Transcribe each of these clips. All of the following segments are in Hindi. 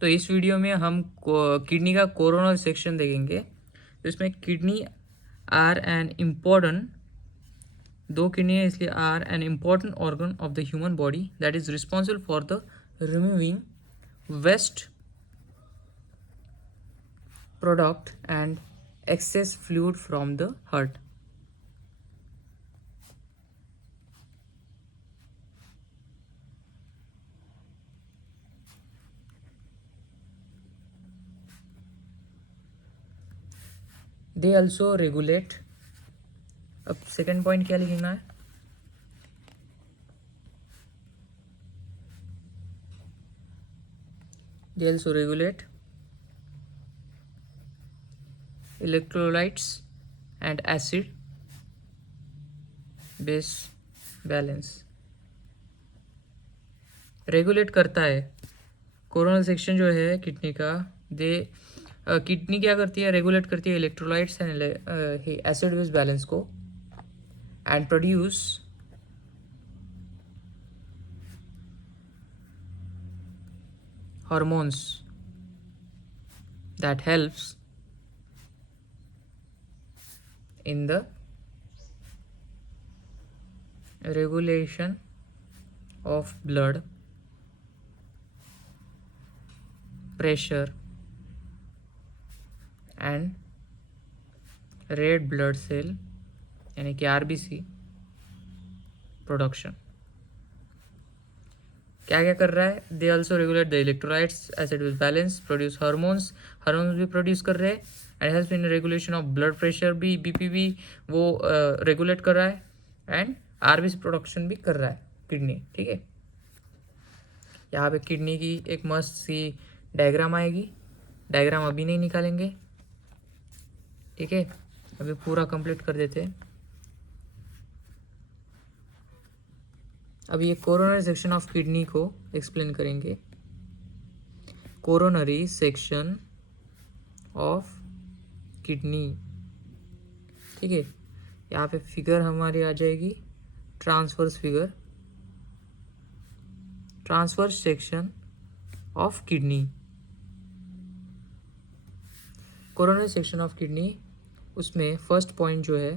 तो इस वीडियो में हम किडनी का कोरोनल सेक्शन देखेंगे। तो इसमें किडनी आर एन इम्पोर्टेंट, दो किडनी है इसलिए are an important organ of the human body that is responsible for the removing waste product and excess fluid from the heart. They also regulate. अब सेकेंड पॉइंट क्या लिखना है? They also regulate electrolytes and acid base balance. Regulate करता है कोरोनल सेक्शन जो है किडनी का। किडनी क्या करती है? रेगुलेट करती है electrolytes and acid base balance को and produce hormones that helps in the regulation of blood pressure and red blood cell यानी कि RBC प्रोडक्शन। क्या क्या कर रहा है? They also regulate the electrolytes, acid base balance, produce hormones, hormones भी प्रोड्यूस कर रहे हैं and help in regulation of blood pressure भी, बीपी भी वो रेगुलेट कर रहा है एंड आरबीसी प्रोडक्शन भी कर रहा है किडनी। ठीक है, यहाँ पे किडनी की एक मस्त सी डायग्राम आएगी। डायग्राम अभी नहीं निकालेंगे, ठीक है, अभी पूरा कंप्लीट कर देते हैं। अब ये कोरोनरी सेक्शन ऑफ किडनी को एक्सप्लेन करेंगे। कोरोनरी सेक्शन ऑफ किडनी, ठीक है, यहाँ पे फिगर हमारी आ जाएगी transverse figure, transverse section of kidney. Coronary section of kidney, उसमें फर्स्ट पॉइंट जो है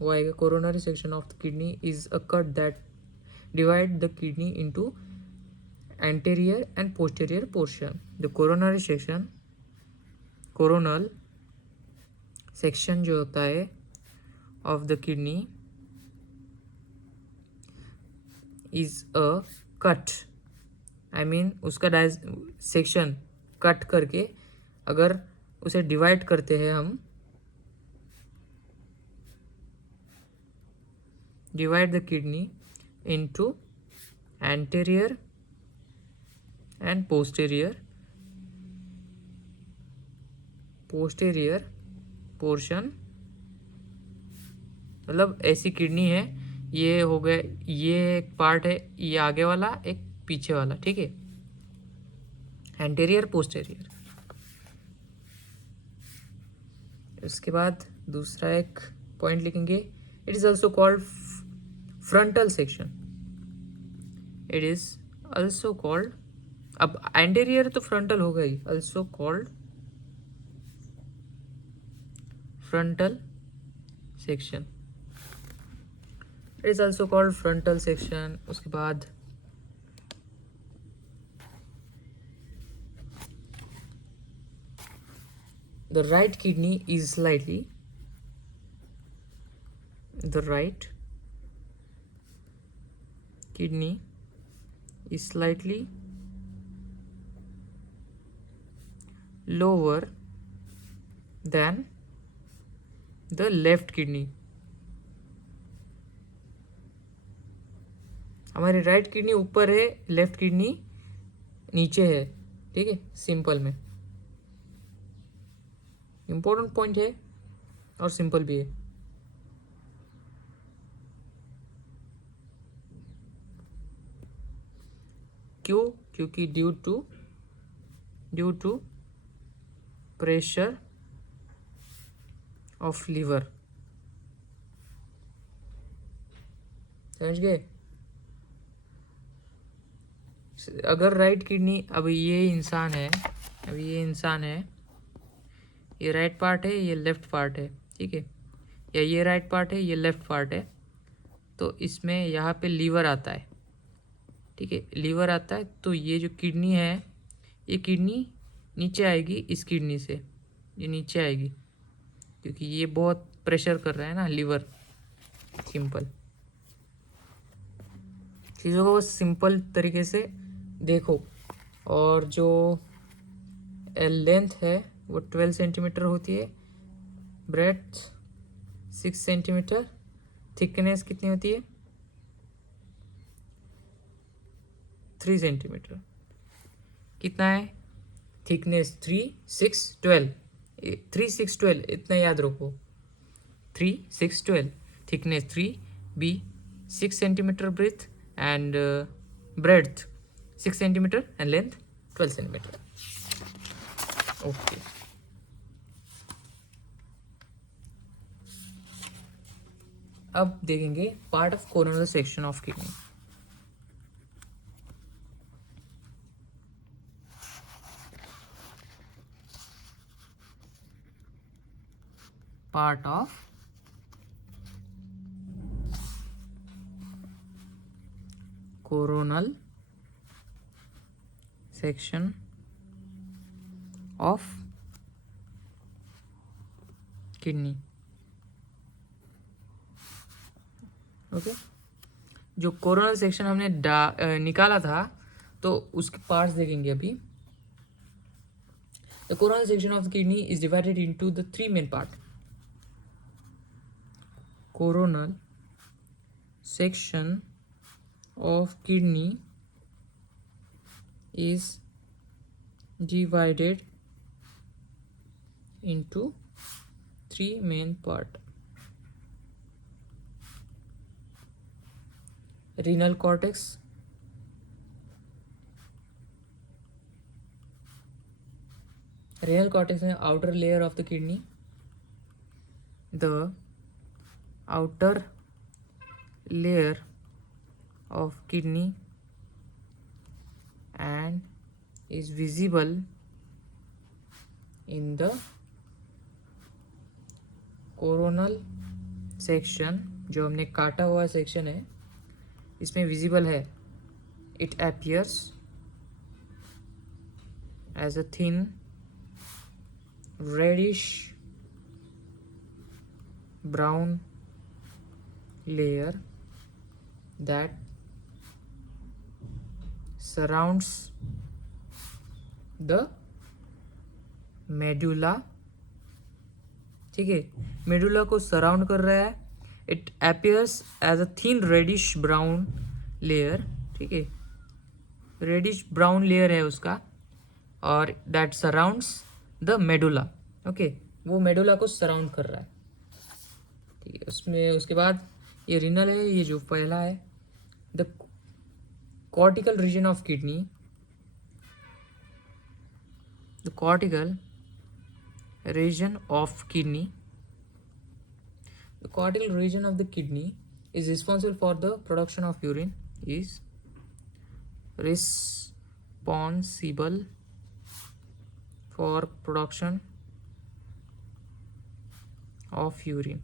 वो आएगा, coronary section of the kidney is a cut that divide the kidney into anterior and posterior portion. The coronary section, coronal section जो होता है of the kidney is a cut, I mean उसका सेक्शन कट करके अगर उसे डिवाइड करते हैं हम, divide the kidney into anterior and posterior portion। मतलब ऐसी किडनी है, ये हो गया, ये एक पार्ट है, ये आगे वाला, एक पीछे वाला, ठीक है, एंटीरियर पोस्टीरियर। इसके बाद दूसरा एक पॉइंट लिखेंगे, it is also called frontal section. It is also called, अब एंटीरियर तो फ्रंटल हो गई, also called frontal section. It is also called frontal section. उसके बाद the right kidney is slightly, the right kidney is slightly lower than the left kidney। हमारी राइट किडनी ऊपर है, लेफ्ट किडनी नीचे है, ठीक है, सिंपल में। इंपॉर्टेंट पॉइंट है और सिंपल भी है। क्यों? क्योंकि due to pressure of liver. समझ गए? अगर राइट किडनी, अब ये इंसान है, अभी ये इंसान है, ये राइट पार्ट है, ये लेफ्ट पार्ट है, ठीक है, या ये राइट पार्ट है, ये लेफ्ट पार्ट है। तो इसमें यहाँ पे लीवर आता है, ठीक है, लीवर आता है। तो ये जो किडनी है, ये किडनी नीचे आएगी, इस किडनी से ये नीचे आएगी, क्योंकि ये बहुत प्रेशर कर रहा है ना लीवर। सिंपल चीज़ों को बस सिंपल तरीके से देखो। और जो लेंथ है वो 12 सेंटीमीटर होती है, ब्रेड्थ 6 सेंटीमीटर, थिकनेस कितनी होती है 3 सेंटीमीटर। कितना है थिकनेस 3 6 12, 3 6 12 इतना याद रखो, 3 6 12, thickness 3, by 6 centimetre breath and breadth 6 centimetre and length 12 centimetre. Okay, अब देखेंगे part of coronal section of kidney. Part of coronal section of kidney. Okay, जो कोरोनल सेक्शन हमने निकाला था, तो उसके पार्ट्स देखेंगे अभी। The coronal section of the kidney is divided into the 3 main part. Coronal section of kidney is divided into 3 main part: renal cortex, renal cortex is the outer layer of the kidney. The outer layer of kidney and is visible in the coronal section. जो हमने काटा हुआ सेक्शन है इसमें विजिबल है। It appears as a thin reddish brown layer that surrounds the medulla। ठीक है, मेडुला को सराउंड कर रहा है। It appears as a thin reddish brown layer, ठीक है, रेडिश ब्राउन लेयर है उसका, और that surrounds the medulla. Okay, वो मेडुला को सराउंड कर रहा है, ठीक है। उसमें उसके बाद ये रिनल है, ये जो पहला है। The cortical region of kidney, the cortical region of kidney, the cortical region of the kidney is responsible for the production of urine, is responsible for production of urine।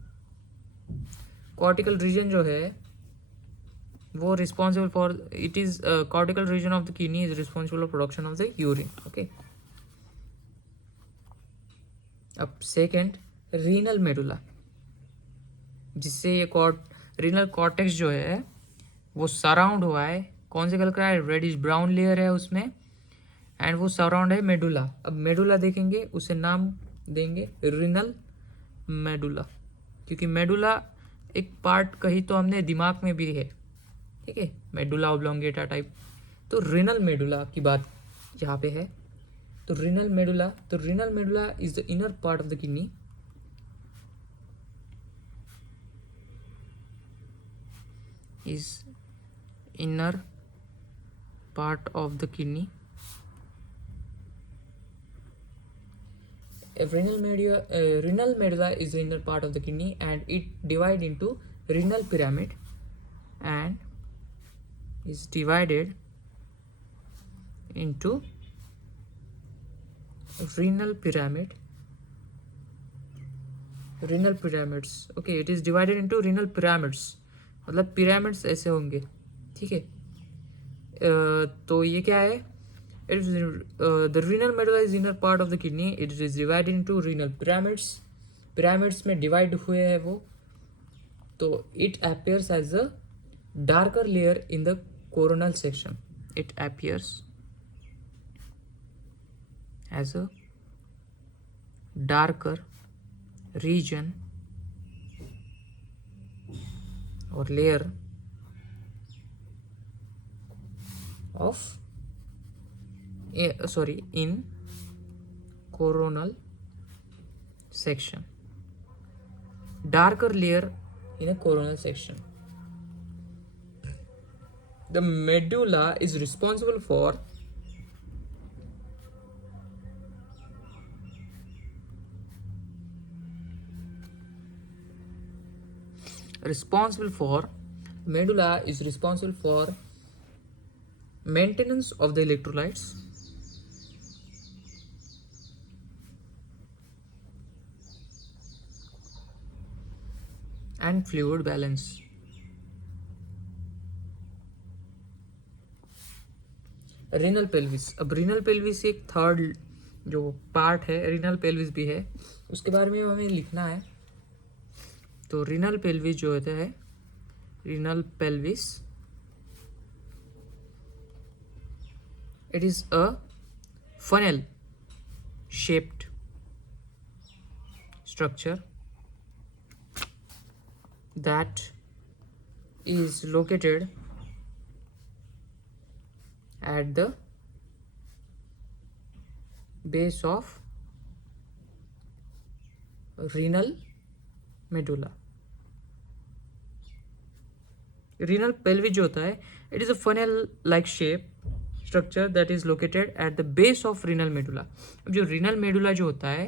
cortical region जो है वो responsible for, it is cortical region of the kidney is responsible for production of the urine। okay, अब सेकेंड रीनल मेडुला, जिससे ये रीनल कॉर्टेक्स जो है वो सराउंड हुआ है। कौन से कलर का है? रेडिश ब्राउन लेयर है उसमें, एंड वो सराउंड है मेडुला। अब मेडुला देखेंगे, उसे नाम देंगे रीनल मेडुला, क्योंकि मेडुला एक पार्ट कहीं तो हमने दिमाग में भी है, ठीक है, मेडुला ऑब्लोंगेटा टाइप। तो रीनल मेडुला की बात यहाँ पे है। तो रीनल मेडुला, तो renal medulla is the inner part of the kidney, is inner part of the kidney। renal medulla is the inner part of the kidney and it divide into renal pyramid and is divided into renal pyramid, renal pyramids. Okay, it is divided into renal pyramids, मतलब pyramids ऐसे होंगे, ठीक है. तो ये क्या है? It is the renal medulla is inner part of the kidney. It is divided into renal pyramids. Pyramids में divide हुए हैं वो. तो it appears as a darker layer in the coronal section. It appears as a darker region or layer of in coronal section. Darker layer in a coronal section. The medulla is responsible for medulla is responsible for maintenance of the electrolytes, and fluid balance. Renal pelvis. अब रीनल पेल्विस एक थर्ड जो पार्ट है, रीनल पेल्विस भी है, उसके बारे में हमें लिखना है. तो रीनल पेल्विस जो होता है, renal pelvis, it is a funnel shaped structure that is located at the base of renal medulla. Renal pelvis जो होता है, it is a funnel like shape structure that is located at the base of renal medulla. अब जो renal medulla जो होता है,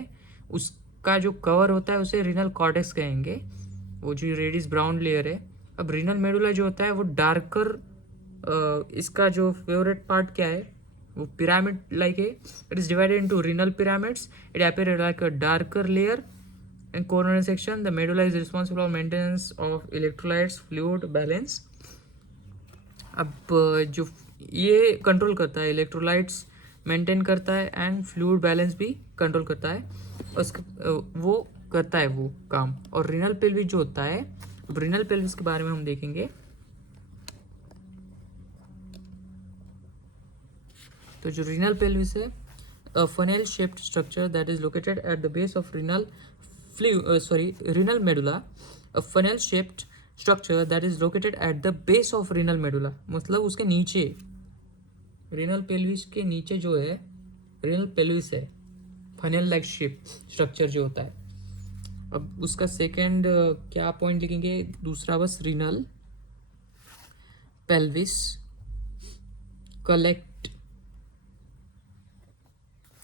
उसका जो कवर होता है उसे renal cortex कहेंगे, वो जो रेडिस ब्राउन लेयर है. अब renal medulla जो होता है वो डार्कर, इसका जो फेवरेट पार्ट क्या है, वो पिरामिड लाइक है. It is divided into renal pyramids. It appear like a darker layer in coronary section. The medulla is responsible for maintenance of electrolytes, fluid balance. अब जो ये कंट्रोल करता है, इलेक्ट्रोलाइट्स मेंटेन करता है एंड फ्लूइड बैलेंस भी कंट्रोल करता है, वो करता है वो काम. और रीनल पेल्विस जो होता है, अब रीनल पेल्विस के बारे में हम देखेंगे. तो जो रीनल पेल्विस है, a funnel shaped structure that is located at the base of renal medulla. A funnel shaped structure that is located at the base of renal medulla, मतलब उसके नीचे, रीनल पेल्विस के नीचे जो है रीनल पेल्विस है, फनल लाइक शेप स्ट्रक्चर जो होता है. अब उसका सेकेंड क्या पॉइंट लिखेंगे, दूसरा बस रीनल पेल्विस कलेक्ट.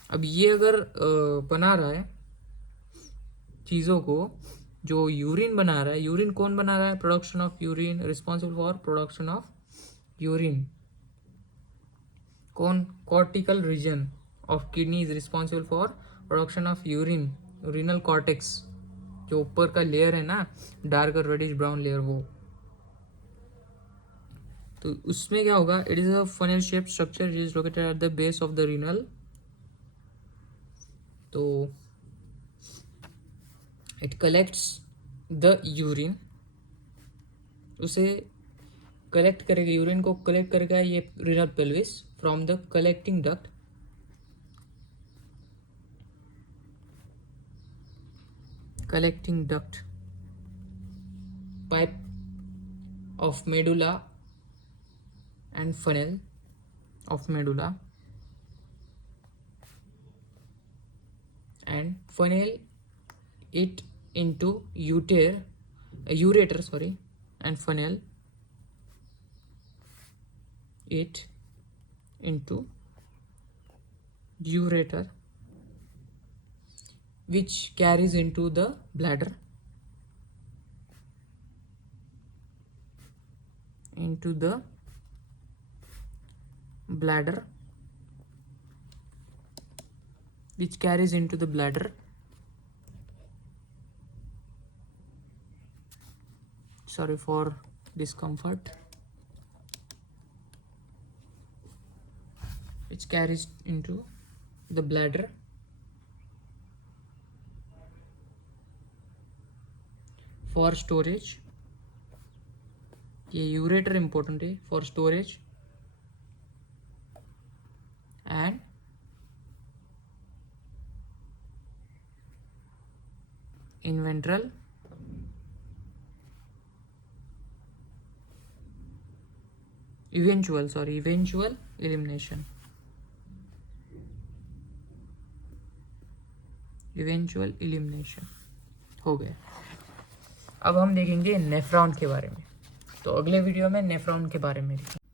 अब ये अगर बना रहा है चीज़ों को, जो यूरिन बना रहा है, यूरिन कौन बना रहा है, production of urine, responsible for production of urine. कौन, cortical region of kidney is responsible for production of urine. Renal cortex जो ऊपर का लेयर है ना, डार्क और रेडिश ब्राउन लेयर, वो. तो उसमें क्या होगा, it is a funnel shaped structure, it is located at the base of the renal. तो इट कलेक्ट्स द यूरिन, उसे कलेक्ट करेगा, यूरिन को कलेक्ट करेगा ये renal pelvis from the collecting duct. Pipe of medulla and funnel of medulla, and funnel it into ureter, and funnel it into ureter, which carries into the bladder, which carries into the bladder. Sorry for discomfort. Which carries into the bladder for storage. ये ureter important है for storage and eventual elimination. Eventual elimination हो गया। अब हम देखेंगे नेफ्रॉन के बारे में। तो अगले वीडियो में नेफ्रॉन के बारे में देखेंगे।